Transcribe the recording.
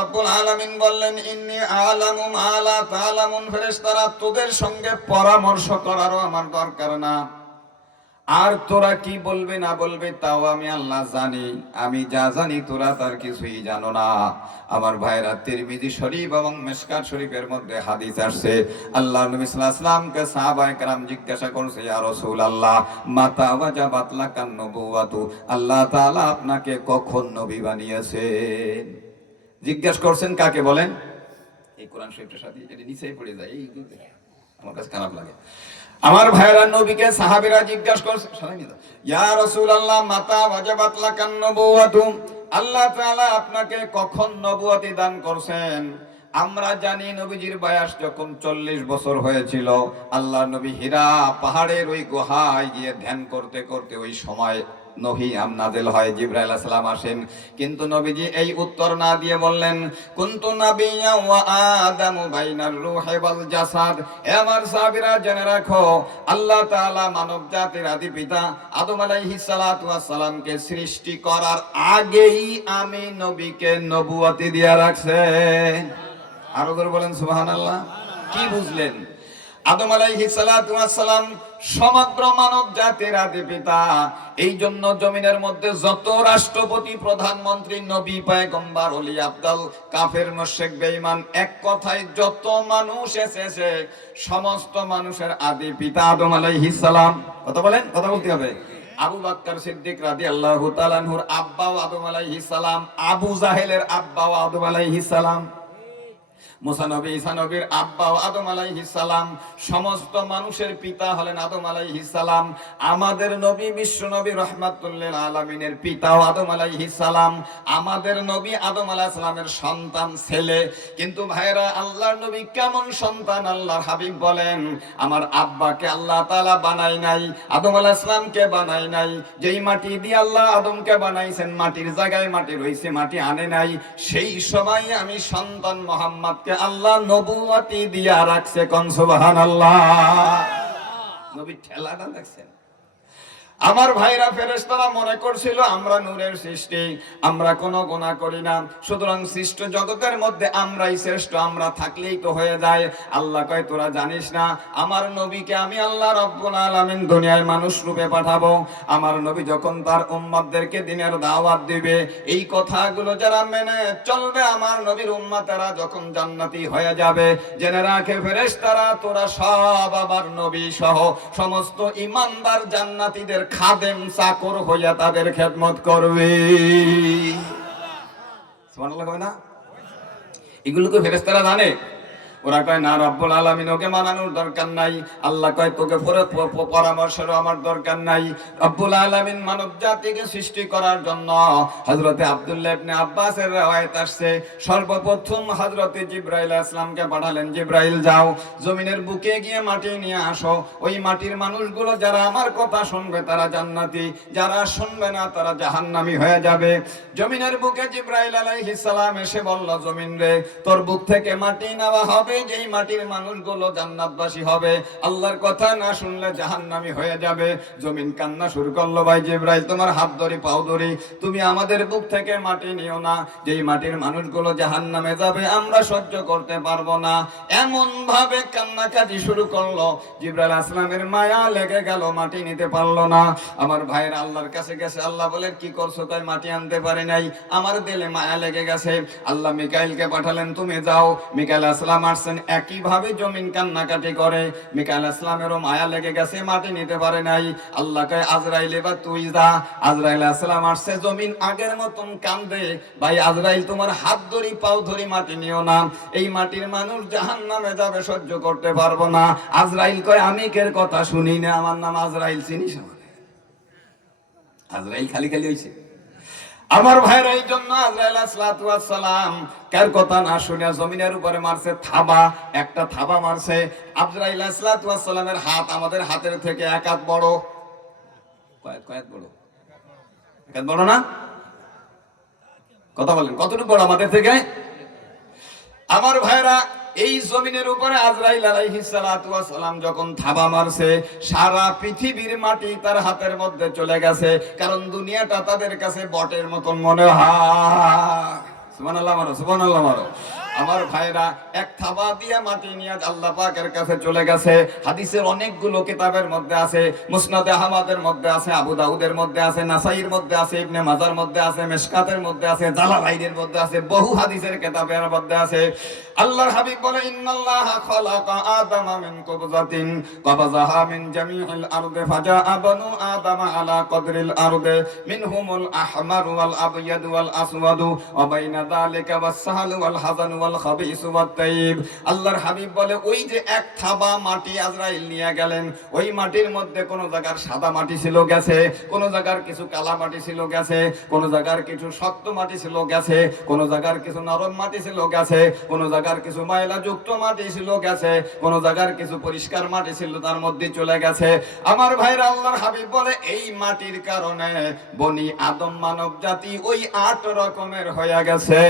রব্বুল আলামিন বললেন, ইন্নী আ'লামু মা লা তা'লামুন। ফেরেশতারা, তোদের সঙ্গে পরামর্শ করারও আমার দরকার না, আর তোরা কি বলবে না বলবে তাও আমি আল্লাহ জানি। আমি যা জানি তোরা তার কিছুই জানো না। আমার ভাইরা, তিরমিজি শরীফ এবং মিশকাত শরীফের মধ্যে হাদিস আসছে, আল্লাহর নবী সাল্লাল্লাহু আলাইহি ওয়াসাল্লামকে সাহাবায়ে কেরাম জিজ্ঞাসা করছে, ইয়া রাসূলুল্লাহ, মাতা ওয়াজাবাত লাকান নবুওয়াতু, আল্লাহ তাআলা আপনাকে কখন নবী বানিয়েছেন? জিজ্ঞেস করছেন কাকে বলেন? এই কোরআন শরীফের সাথে এটা নিচেই পড়ে যায়, এই আমার কাছে খারাপ লাগে। আমার ভাইরা, নবীকে সাহাবীরা জিজ্ঞাসা করছে, ইয়া রাসূলুল্লাহ, মাতা ওয়াজাবাত লাকান নবুওয়াতু, আল্লাহ তাআলা আপনাকে কখন নবুয়তি দান করছেন? আমরা জানি নবীজির বয়স যখন 40 বছর হয়েছিল, আল্লাহর নবী হিরা পাহাড়ের ওই গুহায় গিয়ে ধ্যান করতে করতে ওই সময় নবী নাযিল হয়, জিবরাইল আলাইহিস সালাম আসেন। কিন্তু নবীজি এই উত্তর না দিয়ে বললেন, কুনতু নাবিয়্যা ওয়া আদামু বাইনার রূহি ওয়াল জাসাদ। হে আমার সাহাবীরা, জেনে রাখো, আল্লাহ তাআলা মানব জাতির আদি পিতা আদম আলাইহিস সালাতু ওয়াস সালামকে সৃষ্টি করার আগেই আমি নবীকে নবুয়তি দিয়ে রাখছেন। আরো করে বলেন সুবহানাল্লাহ। কি বুঝলেন? আদম আলাইহিস সালাতু ওয়াস সালাম সমগ্র মানব জাতির আদি পিতা। এই জন্য জমিনের মধ্যে যত রাষ্ট্রপতি, প্রধানমন্ত্রী, নবী, পয়গম্বর, ওলি, আব্দাল, কাফের, মুশরিক, বেঈমান, এক কথায় যত মানুষ এসেছে, সমস্ত মানুষের আদি পিতা আদম আলাইহিস সালাম। কথা বলেন, কথা বলতে হবে। আবু বকর সিদ্দিক রাদিয়াল্লাহু তাআলা আনহুর আব্বাও আদম আলাইহিস সালাম, আবু জাহেলের আব্বাও আদম আলাইহিস সালাম, মুসা নবী, ঈসা নবীর আব্বাও আদম আলাইহিস সালাম। সমস্ত মানুষের পিতা হলেন আদম আলাইহিস সালাম। আমাদের নবী, বিশ্ব নবী রাহমাতুল লিল আলামিনের পিতাও আদম আলাইহিস সালাম। আমাদের নবী আদম আলাইহিস সালামের সন্তান ছেলে। কিন্তু ভাইরা, আল্লাহর নবী কেমন সন্তান? আল্লাহর হাবিব বলেন, আমার আব্বাকে আল্লাহ তাআলা বানাই নাই, আদম আলাইহিস সালামকে বানাই নাই। যেই মাটি দিয়ে আল্লাহ আদমকে বানাইছেন, মাটির জায়গায় মাটি রইছে, মাটি আনে নাই। সেই সময় আমি সন্তান মুহাম্মদকে আল্লাহ নবুয়তি দিয়া রাখছে। কোন সুবহানাল্লাহ। নবী ঠেলাটা দেখছেন। আমার ভাইরা, ফেরেশতারা মনে করছিল আমরা নূরের সৃষ্টি, আমরা কোনো গুনাহ করি না, সুতরাং সৃষ্ট জগতের মধ্যে আমরাই শ্রেষ্ঠ, আমরা থাকলেই তো হয়ে যায়। আল্লাহ কয়, তোরা জানিস না, আমার নবীকে আমি আল্লাহ রাব্বুল আলামিন দুনিয়ায় মানুষ রূপে পাঠাবো। আমার নবী যখন তার উম্মতদেরকে দ্বীনের দাওয়াত দিবে, এই কথাগুলো যারা মেনে চলবে, আমার নবীর উম্মতেরা যখন জান্নাতি হয়ে যাবে, জেনে রাখে ফেরেশতারা, তোরা সব আমার নবী সহ সমস্ত ঈমানদার জান্নাতীদের খাদেম, চাকর হইয়া তাদের খেদমত করবে। সুবহানাল্লাহ কয় না? এগুলোকে ফেরেশতারা জানে। ওরা কয় না, রব্বুল আলামিন ওকে মানানোর দরকার নাই। আল্লাহ কয়, তোকে পরামর্শেরও আমার দরকার নাই। রব্বুল আলামিন মানব জাতিকে সৃষ্টি করার জন্য হযরতে আব্দুল্লাহ ইবনে আব্বাসের riwayat আসছে, সর্বপ্রথম হযরতে জিবরাইল আলাইহিস সালামকে পাঠালেন, জিবরাইল যাও, জমিনের বুকে গিয়ে মাটি নিয়ে আসো। ওই মাটির মানুষগুলো যারা আমার কথা শুনবে তারা জান্নাতি, যারা শুনবে না তারা জাহান্নামী হয়ে যাবে। জমিনের বুকে জিবরাইল আলাইহিস সালাম এসে বলল, জমিন রে, তোর বুক থেকে মাটি নেওয়া হবে, যেই মাটির মানুষগুলো জান্নাতবাসী হবে, আল্লাহর কথা না শুনলে জাহান্নামী হয়ে যাবে। জমিন কান্না শুরু করলো, ভাই জিবরাইল, তোমার হাত ধরি, পাও ধরি, তুমি আমাদের বুক থেকে মাটি নিও না, যেই মাটির মানুষগুলো জাহান্নামে যাবে আমরা সহ্য করতে পারবো না। এমন ভাবে কান্নাকাটি শুরু করলো, জিবরাইল আলাইহিস সালামের মায়া লেগে গেল, মাটি নিতে পারলো না। আমার ভাইয়ের আল্লাহর কাছে গেছে, আল্লাহ বলে, কি করছো? তাই মাটি আনতে পারি নাই, আমার দিলে মায়া লেগে গেছে। আল্লাহ মিকাইলকে পাঠালেন, তুমি যাও। মিকাইল আলাইহিস সালাম একইভাবে জমিন কান্নাকাটি করে, মিকাইল আলাইহিস সালামেরও মায়া লেগে গেছে, মাটি নিতে পারে নাই। আল্লাহ কয়, আজরাইল, এবার তুই যা। আজরাইল আলাইহিস সালাম আসছে, জমিন আগের মতন কান্দে, ভাই আজরাইল, তোমার হাত ধরি, পাও ধরি, মাটি নিও না, এই মাটির মানুষ জাহান্নামে যাবে, সহ্য করতে পারবো না। আজরাইল কয়, আমি কের কথা শুনি না, আমার নাম আজরাইল, চিনিস আমার? আজরাইল খালি খালি হইছে। আমার ভাইরা, এই জন্য আজরাইল আলাইহিস সালাম কার কথা না শুনে জমিনের উপরে মারছে থাবা, একটা থাবা মারছে। আজরাইল আলাইহিস সালামের হাত আমাদের হাতের থেকে এক হাত বড়। কয়েক বড়? এক হাত বড় না? কথা বলেন, কতটুকু বড় আমাদের থেকে? আমার ভাইরা, এই জমিনের উপরে আজরাইল আলাইহিস সালাম যখন থাবা মারছে, সারা পৃথিবীর মাটি তার হাতের মধ্যে চলে গেছে, কারণ দুনিয়াটা তাদের কাছে বটের মতন মনে হয়। সুবহানাল্লাহ মারো, সুবহানাল্লাহ মারো। আমার ভাইরা এক থাবা দিয়ে মাটি নিয়ে আল্লাহ পাকের কাছে চলে গেছে। হাদিসের অনেকগুলো কিতাবের মধ্যে আছে, মুসনাদে আহমদের মধ্যে আছে, আবু দাউদের মধ্যে আছে, নাসাইর মধ্যে আছে, ইবনে মাজার মধ্যে আছে, মিশকাতের মধ্যে আছে, জালালাইনের মধ্যে আছে, বহু হাদিসের কিতাবের মধ্যে আছে। আল্লাহর হাবিব বলে ইন্নাল্লাহা খালাকা আদামা মিন কুবজাতিন কাবাযাহা মিন জামিউল আরদি ফাজাআ বানু আদামা আলা কদরিল আরদি মিনহুমুল আহমার ওয়াল আবয়াদ ওয়াল আসওয়াদ ওয়া বাইনা যালিকা ওয়াস সাহাল ওয়াল হাযান ওয়াল খাবিস ওয়াত তাইব। আল্লাহর হাবিব বলে ওই যে এক থাবা মাটি আজরাইল নিয়ে গেলেন, ওই মাটির মধ্যে কোন জায়গার সাদা মাটি ছিল গেছে, কোন জায়গার কিছু কালা মাটি ছিল গেছে, কোন জায়গার কিছু শক্ত মাটি ছিল গেছে, কোন জায়গার কিছু নরম মাটি ছিল গেছে, কোন জায়গার কিছু ময়লা যুক্ত মাটি ছিল গেছে, কোন জায়গার কিছু পরিষ্কার মাটি ছিল তার মধ্যে চলে গেছে। আমার ভাইরা আল্লাহর হাবিব বলে এই মাটির কারণে বনি আদম মানব জাতি ওই 8 রকমের হয়ে গেছে।